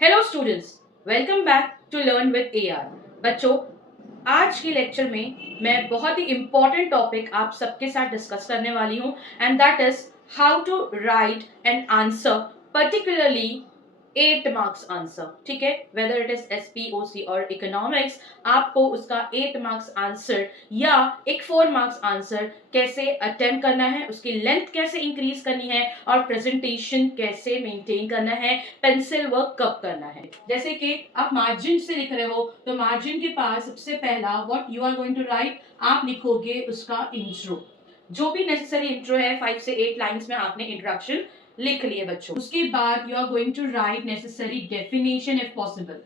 Hello students, welcome back to learn with AR. बच्चों, आज के लेक्चर में मैं बहुत ही इम्पोर्टेंट टॉपिक आप सबके साथ डिस्कस करने वाली हूँ and that is how to write an answer, particularly 8 marks answer. ठीक है, वेदर इट इज एसपीओसी और इकोनॉमिक्स, आपको उसका 8 मार्क्स आंसर या एक 4 मार्क्स आंसर कैसे अटेम्प्ट करना है, उसकी लेंथ कैसे इंक्रीज करनी है और प्रेजेंटेशन कैसे मेंटेन करना है, पेंसिल वर्क कब करना है। जैसे कि आप मार्जिन से लिख रहे हो तो मार्जिन के पास सबसे पहला what you are going to write, आप लिखोगे उसका इंट्रो। जो भी नेसेसरी इंट्रो है, 5 से 8 लाइंस में आपने इंट्रोडक्शन लिख लिए बच्चों। उसके बाद you are going to write necessary definition if possible.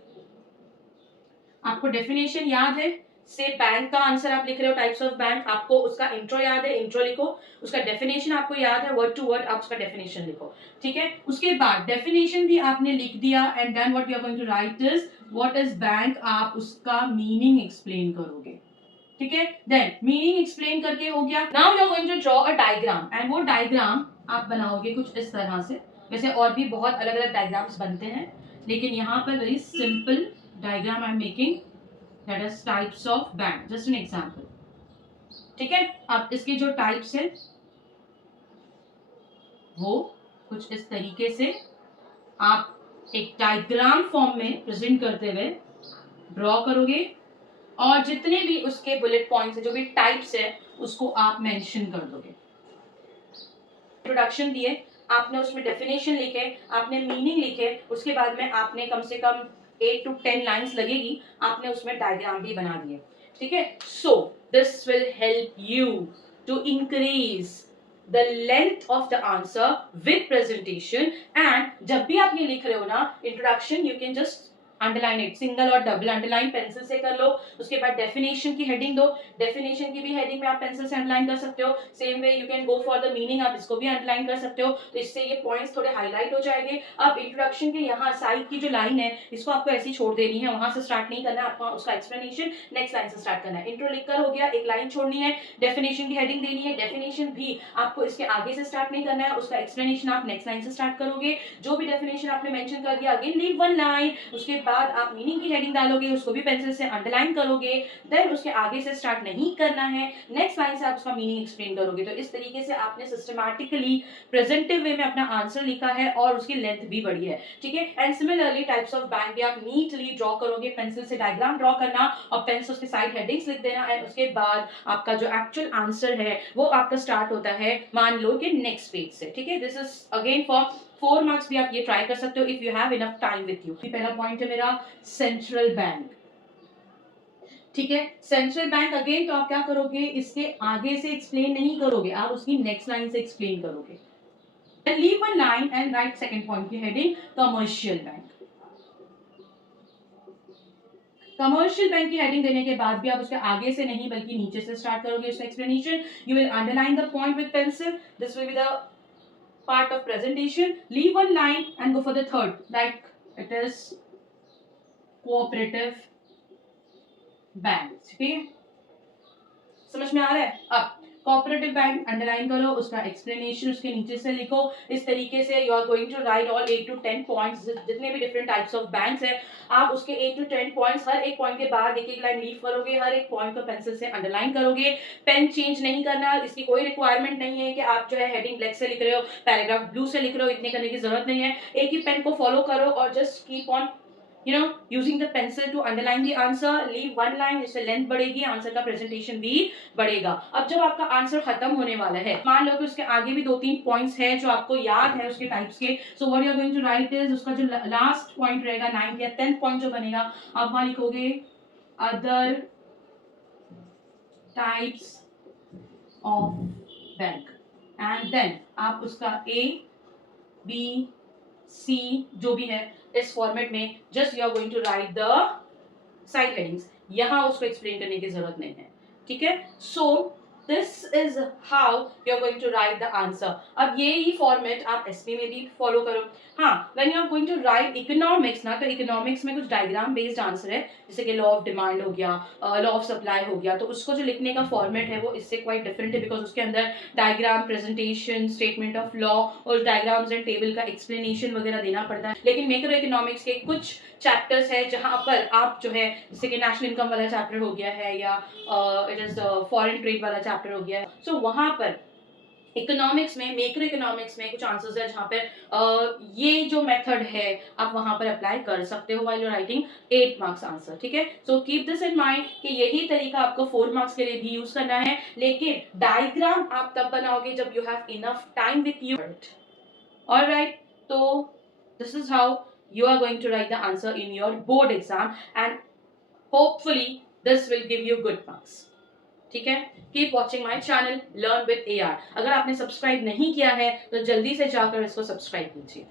आपको डेफिनेशन याद है, से बैंक का आंसर आप लिख रहे हो, टाइप्स ऑफ बैंक, आपको उसका इंट्रो याद है, इंट्रो लिखो। उसका डेफिनेशन आपको याद है, वर्ड टू वर्ड आप उसका डेफिनेशन लिखो। ठीक है, उसके बाद डेफिनेशन भी आपने लिख दिया and then what you are going to write is what is bank, आप उसका मीनिंग एक्सप्लेन करोगे। ठीक है, देन मीनिंग एक्सप्लेन करके हो गया। Now you are going to draw a diagram and वो डायग्राम आप बनाओगे कुछ इस तरह से। वैसे और भी बहुत अलग अलग डायग्राम्स बनते हैं, लेकिन यहाँ पर very simple diagram I am making, that is types of bank, just an example. ठीक है, अब इसके जो टाइप्स है वो कुछ इस तरीके से आप एक डायग्राम फॉर्म में प्रेजेंट करते हुए ड्रॉ करोगे और जितने भी उसके बुलेट पॉइंट्स है, जो भी टाइप्स है, उसको आप मेंशन कर दोगे। इंट्रोडक्शन दिए आपने, उसमें डेफिनेशन लिखे, आपने मीनिंग लिखे, उसके बाद में आपने कम से कम 8 to 10 लाइंस लगेगी, आपने उसमें डायग्राम भी बना दिए। ठीक है, so this will help you to increase the length of the answer with presentation. And जब भी आप ये लिख रहे हो ना introduction, you can just underline it, single और डबल अंडरलाइन पेंसिल से कर लो। उसके बाद डेफिनेशन की हेडिंग दो, डेफिनेशन की भी हेडिंग में आप पेंसिल से अंडरलाइन कर सकते हो। Same way you can go for the meaning, आप इसको भी अंडरलाइन कर सकते हो, तो इससे ये पॉइंट्स थोड़े हाईलाइट हो जाएंगे। अब इंट्रोडक्शन के यहाँ साइड की जो लाइन है, इसको आपको ऐसी छोड़ देनी है, वहां से स्टार्ट नहीं करना है आपको, उसका एक्सप्लेनेशन नेक्स्ट लाइन से स्टार्ट करना है। इंट्रो लिखकर हो गया, एक लाइन छोड़नी है, डेफिनेशन की हेडिंग देनी है, डेफिनेशन भी आपको इसके आगे से स्टार्ट नहीं करना है, उसका एक्सप्लेनेशन आप नेक्स्ट लाइन से स्टार्ट करोगे। जो भी डेफिनेशन आपने मेंशन कर दिया, अगेन लीव वन लाइन, उसके बाद आप मीनिंग की हेडिंग डालोगे, उसको भी पेंसिल से अंडरलाइन करोगे, देन उसके आगे से स्टार्ट नहीं करना है, नेक्स्ट लाइन से आप उसका मीनिंग एक्सप्लेन करोगे। तो इस तरीके से आपने सिस्टमैटिकली प्रेजेंटिव वे में अपना आंसर लिखा है और उसकी लेंथ भी बढ़ी है। ठीक है, and similarly types of bank भी आप नीटली ड्रॉ करोगे, पेंसिल से डायग्राम ड्रॉ करना और पेंसिल के साइड हेडिंग्स लिख देना, एंड उसके बाद आपका जो एक्चुअल आंसर है वो आपका स्टार्ट होता है मान लो कि नेक्स्ट पेज से। ठीक है, this is again for 4 marks भी आप ये ट्राई कर सकते हो if you have enough time with you. पहला पॉइंट है मेरा सेंट्रल बैंक। ठीक है, सेंट्रल बैंक अगेन तो आप क्या करोगे, इसके आगे से एक्सप्लेन नहीं करोगे, आप उसकी नेक्स्ट लाइन से एक्सप्लेन करोगे। Then leave one line and write second point की heading commercial bank. Commercial bank की हेडिंग देने के बाद भी आप उसके आगे से नहीं बल्कि नीचे से स्टार्ट करोगे उसका explanation. You will underline the point with pencil, this will be the part of presentation. Leave one line and go for the third, like it is cooperative bank. ठीक है, समझ में आ रहा है? अब कोऑपरेटिव बैंक अंडरलाइन करो, उसका explanation उसके नीचे से लिखो। इस तरीके से you are going to write all 8 to 10 points, जितने भी डिफरेंट टाइप्स ऑफ बैंक्स है, आप उसके 8 to 10 पॉइंट्स, हर एक पॉइंट के बाद एक एक लाइन लीव करोगे, हर एक पॉइंट को पेंसिल से अंडरलाइन करोगे। पेन चेंज नहीं करना, इसकी कोई रिक्वायरमेंट नहीं है कि आप जो है हेडिंग ब्लैक से लिख रहे हो, पैराग्राफ ब्लू से लिख रहे हो, इतने करने की जरूरत नहीं है। एक ही पेन को फॉलो करो और just keep on using the pencil to underline the answer, leave one line, इससे लेंथ बढ़ेगी, आंसर का प्रेजेंटेशन भी बढ़ेगा। अब जब आपका आंसर खत्म होने वाला है, मान लो कि उसके आगे भी 2-3 पॉइंट्स हैं जो आपको याद है उसके टाइप्स के, so what you are going to write is उसका जो लास्ट पॉइंट रहेगा, 9th या 10th पॉइंट जो बनेगा, आप वहां लिखोगे other types of bank, and then आप उसका ए बी सी जो भी है इस फॉर्मेट में just you are going to write the side headings, यहां उसको एक्सप्लेन करने की जरूरत नहीं है। ठीक है, so this is how you are going to write the answer. अब ये ही फॉर्मेट आप एसपी में भी फॉलो करो। हाँ, when you are going to write economics ना, तो इकोनॉमिक्स में कुछ डायग्राम बेस्ड आंसर है, जैसे कि लॉ ऑफ डिमांड हो गया, लॉ ऑफ सप्लाई हो गया, तो उसको जो लिखने का फॉर्मेट है वो इससे क्वाइट डिफरेंट है, बिकॉज उसके अंदर diagram, presentation, statement of law और डायग्राम्स एंड टेबल का एक्सप्लेनेशन वगैरह देना पड़ता है। लेकिन मैक्रो इकोनॉमिक्स के कुछ चैप्टर्स है जहाँ पर आप जो है, जैसे कि नेशनल इनकम वाला चैप्टर हो गया है, या इट इज फॉरेन ट्रेड वाला चैप्टर हो गया है, सो वहाँ पर इकोनॉमिक्स में, मैक्रो इकोनॉमिक्स में कुछ आंसर्स है जहाँ पर ये जो मेथड है आप वहां पर अप्लाई कर सकते हो while you writing 8 marks answer. ठीक है, so keep this in mind कि यही तरीका आपको 4 मार्क्स के लिए भी यूज करना है, लेकिन डायग्राम आप तब बनाओगे जब you have enough time with you. Alright, तो this is how you are going to write the answer in your board exam, and hopefully this will give you good marks। ठीक है, keep watching my channel learn with AR। अगर आपने subscribe नहीं किया है तो जल्दी से जाकर इसको सब्सक्राइब कीजिए।